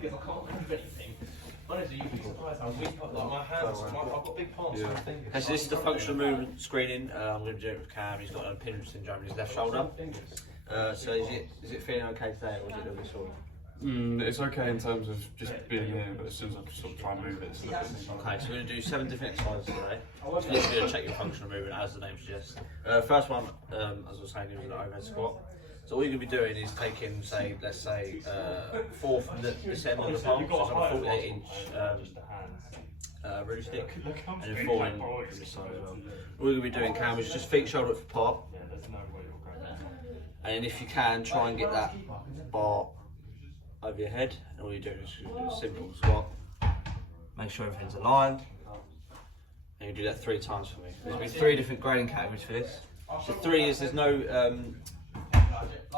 fingers, I can't move anything. Honestly, you'd be surprised how weak my hands, I've got big palms on my fingers. Okay, so this is the functional movement screening. I'm going to do it with Cam. He's got an impingement syndrome in his left shoulder. So is it feeling okay today, or is it a little bit sore? It's okay in terms of just being here, but as soon as I sort of try and move it, it's a little bit more. Okay, so we're going to do 7 different exercises today. So this is going to check your functional movement, as the name suggests. First one, as I was saying, is an overhead squat. So all you're going to be doing is taking, say, let's say, 4 from this end of the palm, so it's on a 48-inch root stick, and then 4 in from this side as well. All you're going to be doing, Cam, is just feet shoulder width apart. And then if you can, try and get that bar over your head. And all you're doing is do a simple squat. Make sure everything's aligned. And you do that 3 times for me. There's been 3 different grading categories for this. So 3 is there's no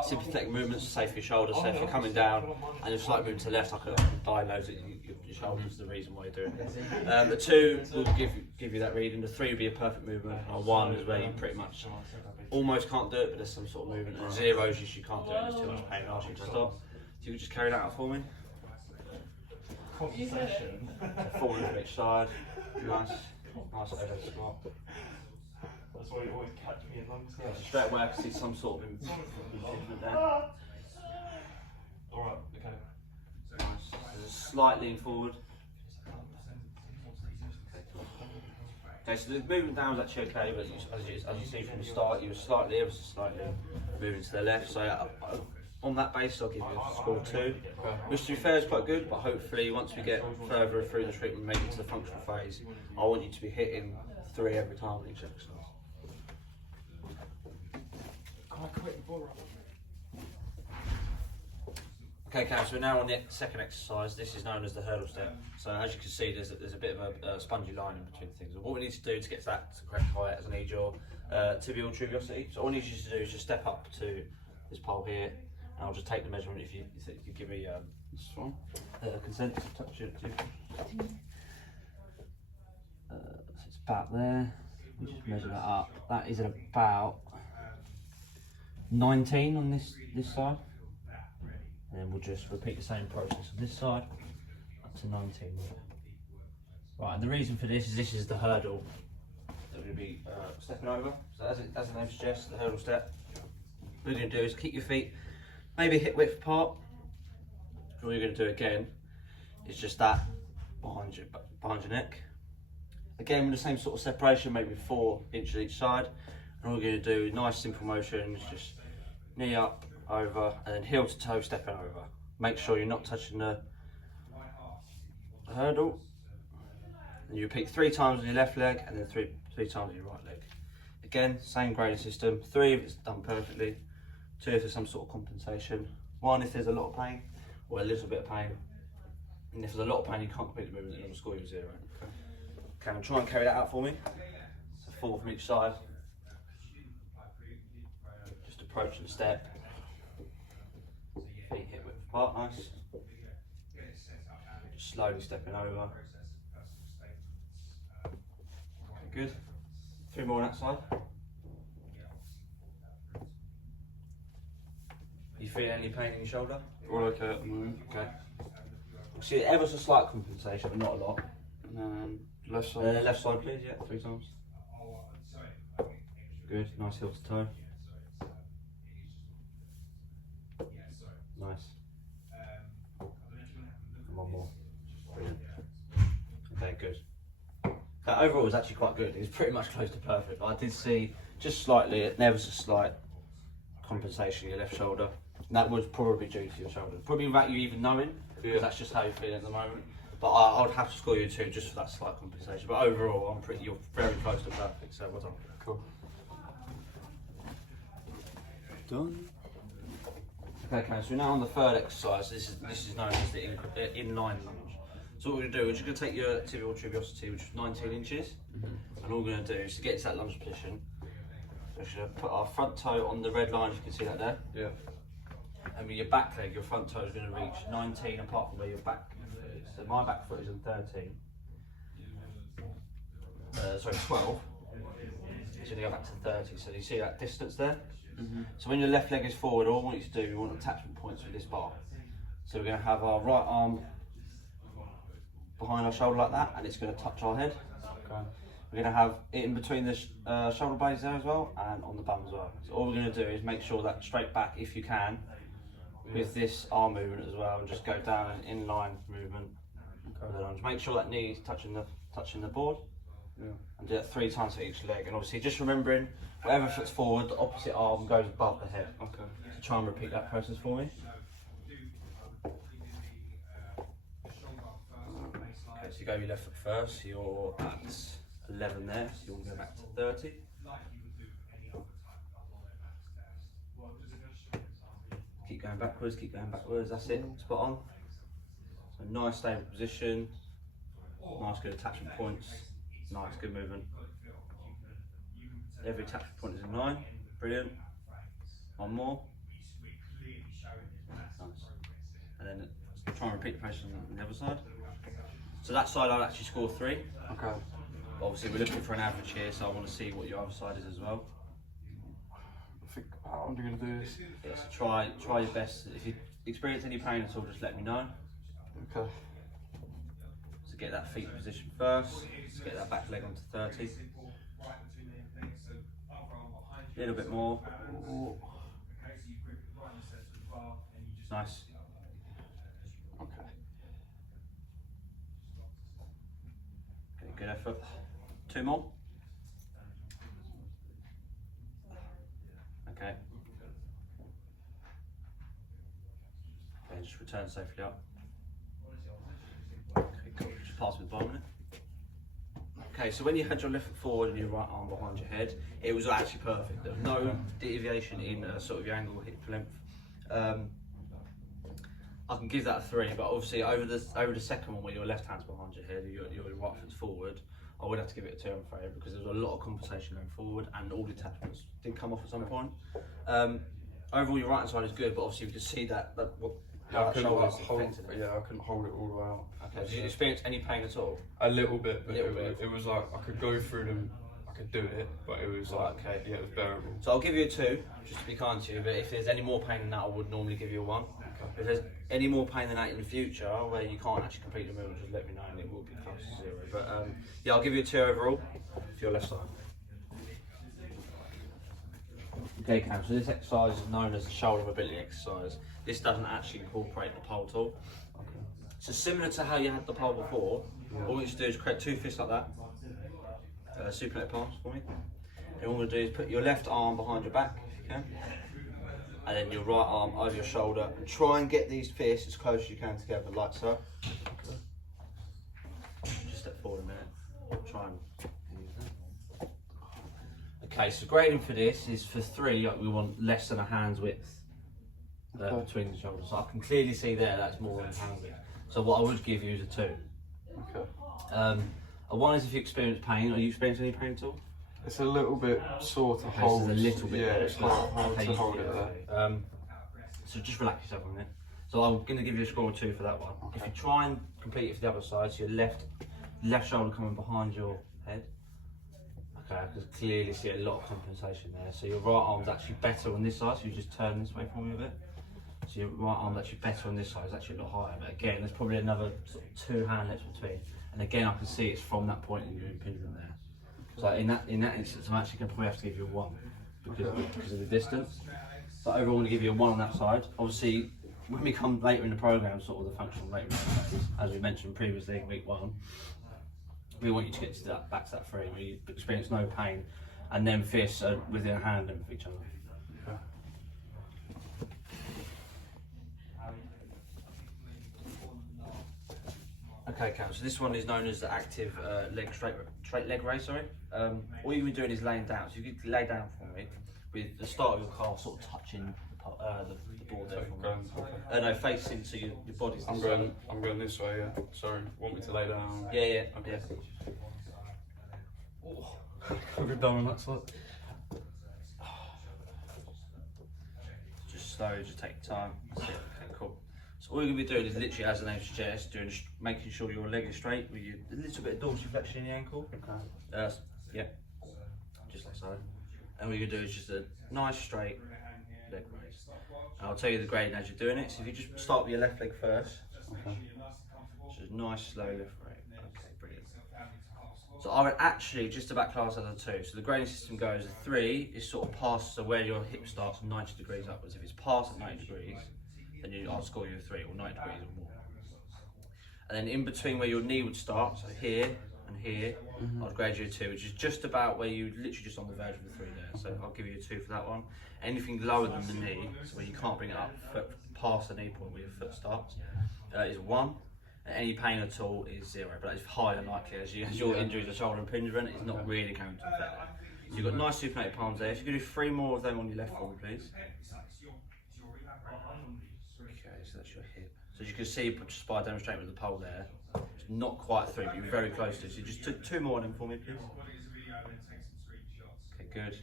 sympathetic movements, say for your shoulders. So if you're coming down and you're slightly moving to the left, I can diagnose that your shoulders is the reason why you're doing it. The 2 will give you that reading. The 3 will be a perfect movement. And 1 is where you pretty much almost can't do it, but there's some sort of movement. And 0 is just you can't do it, there's too much pain, I'll ask you to stop. So you can just carry that out for me. Compensation. 4 on each side. Nice overhead squat. That's why you always catch me in lungs. So straight away I can see some sort of improvement there. Alright, okay. Nice. There's a slight lean forward. Okay, so the movement down is actually okay, but as you see from the start, you were ever so slightly moving to the left. So on that basis, I'll give you a score 2, which to be fair is quite good. But hopefully, once we get further through the treatment, maybe to the functional phase, I want you to be hitting 3 every time on each exercise. Okay, Cam, so we're now on the second exercise. This is known as the hurdle step. So as you can see, there's a bit of a spongy line in between things. And what we need to do to get to that correct height is I need your tibial tuberosity. So all I need you to do is just step up to this pole here, and I'll just take the measurement if you give me consent to touch it. So it's about there. We just measure that up. That is at about 19 on this side. And then we'll just repeat the same process on this side up to 19. Right, and the reason for this is the hurdle that we're going to be stepping over. So as the name suggests, the hurdle step. What you're going to do is keep your feet maybe hip width apart. All you're going to do again is just that behind your neck. Again with the same sort of separation, maybe 4 inches each side. And all you're going to do, nice simple motions, just knee up, over, and then heel to toe stepping over. Make sure you're not touching the hurdle. And you repeat 3 times on your left leg, and then three times on your right leg. Again, same grading system. 3 if it's done perfectly, 2 if there's some sort of compensation, 1 if there's a lot of pain, or a little bit of pain. And if there's a lot of pain, you can't complete the movement, then I'll score you 0. Okay, try and carry that out for me. So 4 from each side. Just approach and step. Feet hip width apart, nice. Just slowly stepping over. Okay, good. 3 more on that side. You feeling any pain in your shoulder? All okay at the moment. Okay. See, ever so slight compensation, but not a lot. Left side. Left side, please. Yeah, 3 times. Good. Nice heel to toe. Nice. And 1 more. Brilliant. Okay, good. Okay, overall, it was actually quite good. It was pretty much close to perfect. I did see just slightly, never so slight compensation in your left shoulder. And that was probably due to your shoulder. Probably without you even knowing, because that's just how you're feeling at the moment. But I would have to score you 2 just for that slight compensation. But overall, you're very close to perfect. So well done. Cool. Done. Okay, so we're now on the 3rd exercise. This is known as the inline lunge. So what we're going to do is you're going to take your tibial tuberosity, which is 19 inches, and all we're going to do is to get to that lunge position. So we're going to put our front toe on the red line, if you can see that there. Yeah. And with your back leg, your front toe is going to reach 19 apart from where your back foot is. So my back foot is on 13. Sorry, 12. So you're going to go back to 30. So you see that distance there? So when your left leg is forward, all I want you to do, you want attachment points with this bar. So we're going to have our right arm behind our shoulder like that, and it's going to touch our head. Okay. We're going to have it in between the shoulder blades there as well, and on the bum as well. So all we're going to do is make sure that straight back, if you can, with this arm movement as well, and just go down an inline movement. Okay. Make sure that knee is touching the board. Yeah. And do that 3 times for each leg, and obviously just remembering whatever foot's forward, the opposite arm goes above the head. Okay. So try and repeat that process for me. Okay, so you go your left foot first, so you're at 11 there, so you want to go back to 30. Keep going backwards, that's it, spot on. So nice stable position, nice good attachment points, nice good movement. Every attachment point is in line, brilliant. One more. Nice. And then try and repeat the process on the other side. So that side I'd actually score 3. Okay. But obviously we're looking for an average here, so I want to see what your other side is as well. I think, how am I going to do this? Yeah, so try your best. If you experience any pain at all, just let me know. Okay. So get that feet position first, so get that back leg onto 30. A little bit more. Ooh. Nice. Okay. Okay, good effort. 2 more. Okay. Okay, just return safely up. Okay, cool. Just pass with the bar a minute. Okay, so when you had your left foot forward and your right arm behind your head, it was actually perfect. There was no deviation in sort of your angle, hip length. I can give that a 3, but obviously over the second one where your left hand's behind your head, your right foot's forward, I would have to give it a 2, I'm afraid, because there was a lot of compensation going forward and all the attachments did come off at some point. Overall, your right hand side is good, but obviously you can see that Yeah, I couldn't shoulder's hold, affected it. yeah, I couldn't hold it all the way out. Okay, did you experience any pain at all? A little bit, but Little bit. it was like I could go through them, I could do it, but it was Right, like, okay. yeah, it was bearable. So I'll give you a 2, just to be kind to you, but if there's any more pain than that, I would normally give you a 1. Okay. If there's any more pain than that in the future, where you can't actually complete the movement, just let me know and it will be close to 0. But yeah, I'll give you a 2 overall for your left side. Okay, Cam, so this exercise is known as the shoulder mobility exercise. This doesn't actually incorporate the pole at all. Okay. So similar to how you had the pole before, all you need to do is create 2 fists like that. Supinate palms for me. And all we're going to do is put your left arm behind your back, if you can. And then your right arm over your shoulder. And try and get these fists as close as you can together, like so. Just step forward a minute. Try and use that. Okay, so grading for this is for 3, we want less than a hand's width between the shoulders. So I can clearly see there that's more than a hand's width. So what I would give you is a 2. Okay. A 1 is if you experience pain. Are you experiencing any pain at all? It's a little bit sore to Okay, hold. so it's a little bit. Yeah, there, it's but hard okay, to hold it there. So just relax yourself a minute. So I'm going to give you a score of 2 for that one. Okay. If you try and complete it for the other side, so your left shoulder coming behind your head. Okay, I can clearly see a lot of compensation there. So your right arm's actually better on this side, so you just turn this way for me a bit. So your right arm's actually better on this side, it's actually a lot higher. But again, there's probably another sort of 2 hand lengths between. And again, I can see it's from that point in your impingement there. So in that instance, I'm actually going to probably have to give you a 1 because of the distance. So overall, I'm going to give you a 1 on that side. Obviously, when we come later in the program, sort of the functional later, as we mentioned previously in week 1, we want you to get to that back to that 3 where you experience no pain, and then fists are within a hand length of each other. Okay. Okay, Cam, so this one is known as the active straight leg raise, sorry. All you've been doing is laying down, so you could lay down for me with the start of your calf sort of touching the board there for me. No, facing, so your body's I'm this going, way. I'm going this way, yeah. Sorry, want me to lay down? Yeah, yeah, Okay. yeah. I've been down on that side. Just slow, just take your time. That's it. Okay, cool. So all you're going to be doing is literally, as the name suggests, making sure your leg is straight with a little bit of dorsiflexion in the ankle. Okay. Yeah, just like so. And what you're going to do is just a nice straight leg raise. I'll tell you the grading as you're doing it. So if you just start with your left leg first. Okay. So nice slow left right. Okay, brilliant. So I would actually just about class as a 2. So the grading system goes, a 3 is sort of past, so where your hip starts 90 degrees upwards. If it's past at 90 degrees, then I'll score you a 3, or 90 degrees or more. And then in between where your knee would start, so here and here, I'd grade you a 2, which is just about where you literally just on the verge of the 3 there. So I'll give you a 2 for that one. Anything lower than the knee, so where you can't bring it up past the knee point where your foot starts, is 1. And any pain at all is 0. But that is highly likely as your injury to shoulder impingement is not really going to affect that. So you've got nice supinated palms there. If you could do 3 more of them on your left for me, please. Okay, so that's your hip. So as you can see, just by demonstrating with the pole there, it's not quite 3, but you're very close to it. So you just took 2 more of them for me, please. Okay, good.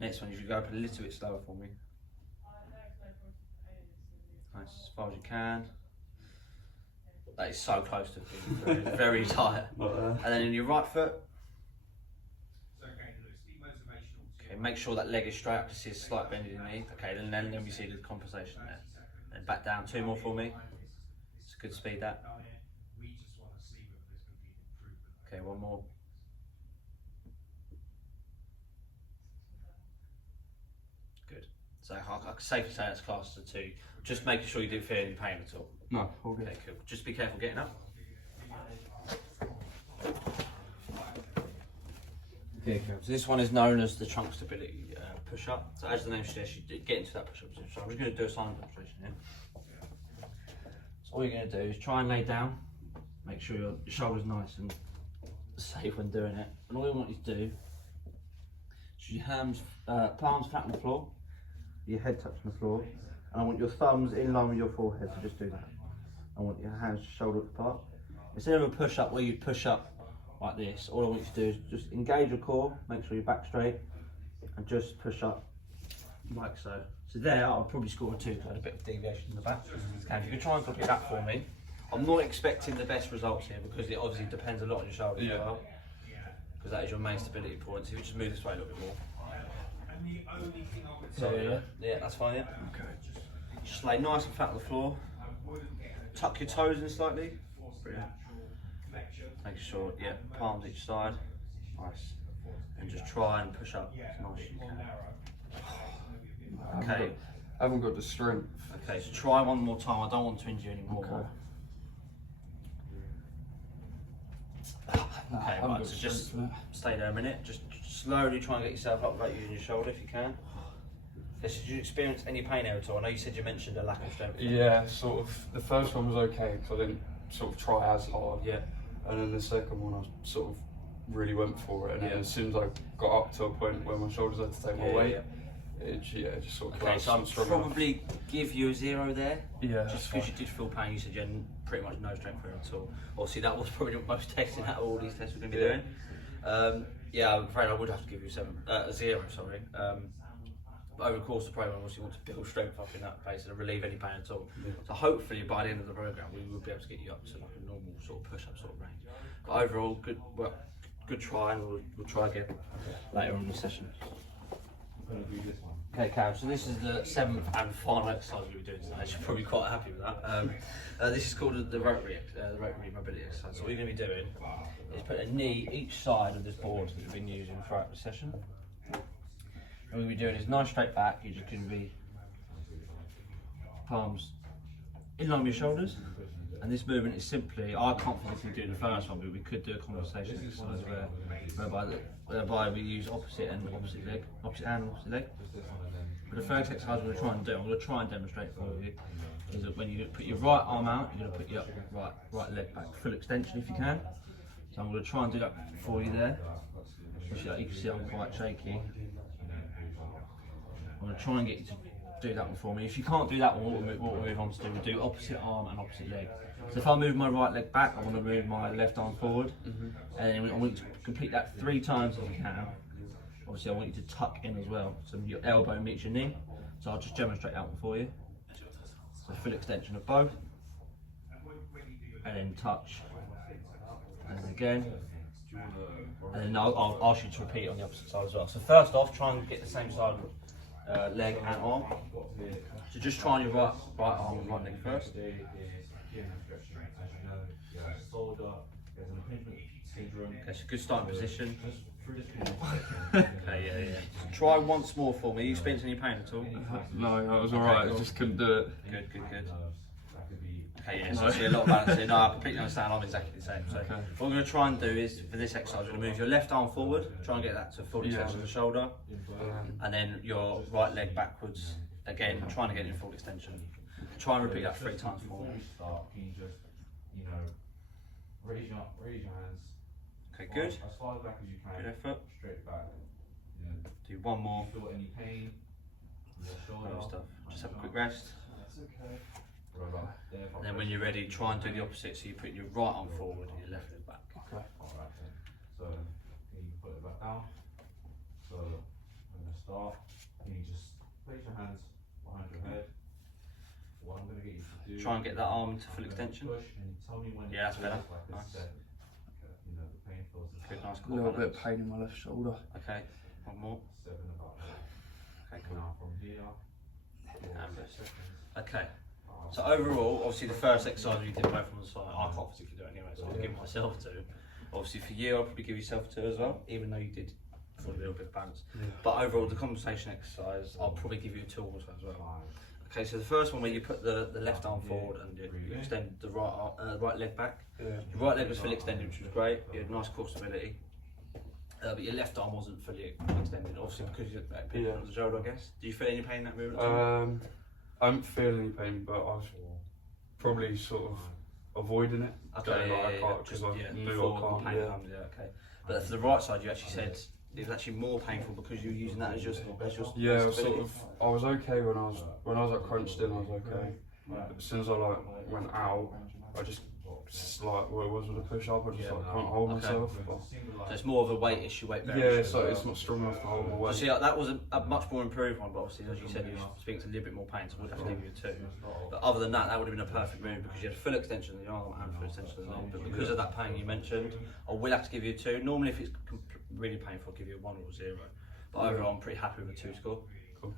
Next one, you should go up a little bit slower for me. Nice, as far as you can. That is so close to being very, very tight. And then in your right foot. Okay, make sure that leg is straight up to see a slight bend in your knee. Okay, then we see the compensation there. And back down 2 more for me. It's a good speed that. Okay, 1 more. Good. So I can safely say that's class as a 2. Just making sure you didn't feel any pain at all. No, all good. Okay, cool. Just be careful getting up. Okay, cool. So this one is known as the trunk stability push-up. So as the name suggests, you get into that push-up position. So I'm just going to do a silent demonstration here. So all you're going to do is try and lay down. Make sure your shoulder's nice and safe when doing it. And all we want you to do is your hands, palms flat on the floor, your head touching the floor, and I want your thumbs in line with your forehead, so just do that. I want your hands shoulder apart. Instead of a push-up where you push up like this, all I want you to do is just engage your core, make sure your back straight, and just push up like so. So there, I'll probably score a 2 because I had a bit of deviation in the back. Okay, if you could try and copy that for me. I'm not expecting the best results here because it obviously depends a lot on your shoulder as well, because that is your main stability point. So if you just move this way a little bit more. So yeah, that's fine. Yeah. Okay. Just lay nice and flat on the floor. Tuck your toes in slightly. Brilliant. Making sure, yeah, palms each side. Nice. And just try and push up as nice as you can. Okay. I haven't got the strength. Okay, so try one more time. I don't want to injure you anymore. Okay, right, so just stay there a minute. Just slowly try and get yourself up without using your shoulder if you can. Did you experience any pain there at all? I know you said you mentioned a lack of strength. Yeah, sort of. The first one was okay because I didn't sort of try as hard. Yeah. And then the second one, I sort of really went for it. And then as soon as I got up to a point where my shoulders had to take more weight, it just sort of. Okay, so I'll probably give you a 0 there. Yeah. Just because you did feel pain, you said you had pretty much no strength there at all. Obviously, that was probably the most testing out of all these tests we're going to be doing. Yeah, I'm afraid I would have to give you a 0. Sorry. But over the course of the program, obviously, you want to build strength up in that place and relieve any pain at all. So hopefully, by the end of the program, we will be able to get you up to like a normal sort of push-up sort of range. But overall, good try, and we'll try again later on in the session. Okay, Cav, so this is the 7th and final exercise we were doing today. You're probably quite happy with that. This is called the rotary mobility exercise. So what you're going to be doing is put a knee each side of this board that we've been using throughout the session. What we're going to be doing is nice straight back. You're just going to be palms in line with your shoulders. And this movement is simply, I can't physically do the first one, but we could do a conversation exercise whereby we use opposite hand and opposite leg. But the first exercise we're going to try and do, I'm going to try and demonstrate for you, is that when you put your right arm out, you're going to put your right leg back, full extension if you can. So I'm going to try and do that for you there. You can see I'm quite shaky. I'm going to try and get you to do that one for me. If you can't do that one, what we'll move on to do, we'll do opposite arm and opposite leg. So if I move my right leg back, I want to move my left arm forward. And then I want you to complete that 3 times if you can. Obviously I want you to tuck in as well, so your elbow meets your knee. So I'll just demonstrate that one for you. So full extension of both. And then touch. And then again. And then I'll ask you to repeat on the opposite side as well. So first off, try and get the same side leg and arm. So just try on your right arm and right leg first. Okay, so good starting position. Okay, yeah. So try once more for me. Are you experiencing any pain at all? No, that was alright, cool. I just couldn't do it. Good. Okay, yeah, so I see a lot of balance here. No, I completely understand, I'm exactly the same. So what I'm going to try and do is, for this exercise, we're going to move your left arm forward, try and get that to full extension of the shoulder, and then your right leg backwards, again, trying to get it in full extension. Try and repeat that 3 times for me. Raise your hands. Okay, good. As far back as you can. Good effort. Straight back. Do one more. Feel any pain? Other stuff. Just have a quick rest. That's okay. And then when you're ready, try and do the opposite. So you put your right arm forward and your left leg back. Okay. Alright then. So can you put it back down? So I'm gonna start. Can you just place your hands behind your head? What I'm gonna get you to do. Try and get that arm to full extension. Push and you tell me when Yeah, that's better. like Nice. You know, the pain feels Good, nice A core little bit balance. of pain in my left shoulder. Okay, one more. 7 about that. Okay, cool. Now from here. And rest. Seconds. Okay. So overall, obviously the first exercise we did both on the side, I can't particularly do it anyway, so I'll give myself 2. Obviously for you, I'll probably give yourself 2 as well, even though you did for a little bit of balance. Yeah. But overall, the compensation exercise, I'll probably give you a 2 also as well. Okay, so the first one where you put the left arm forward and you extend the right leg back. Yeah. Your right leg was fully extended, which was great. You had nice core stability. But your left arm wasn't fully extended, obviously because you had that pivot on the shoulder, I guess. Do you feel any pain in that movement at all? I don't feel any pain, but I was probably sort of avoiding it. Okay, Because I knew before I can't. the pain comes, okay. But for the right side, you actually said it was actually more painful because you were using that as your Yeah, I was I was okay when I was at crunched in. I was okay. But as soon as I went out, I just what it was with the push up. I just can't hold myself. But so it's more of a weight issue, weight yeah, variation. it's not strong enough to hold my weight. So see, that was a much more improved one, but obviously, as you said, you speak to a little bit more pain, so we'll have to give you a 2. But other than that, that would have been a perfect move because you had full extension of the arm and full extension of the leg. But because of that pain you mentioned, I will have to give you a 2. Normally, if it's really painful, I'll give you a 1 or a 0. But overall, I'm pretty happy with a 2 score. Cool.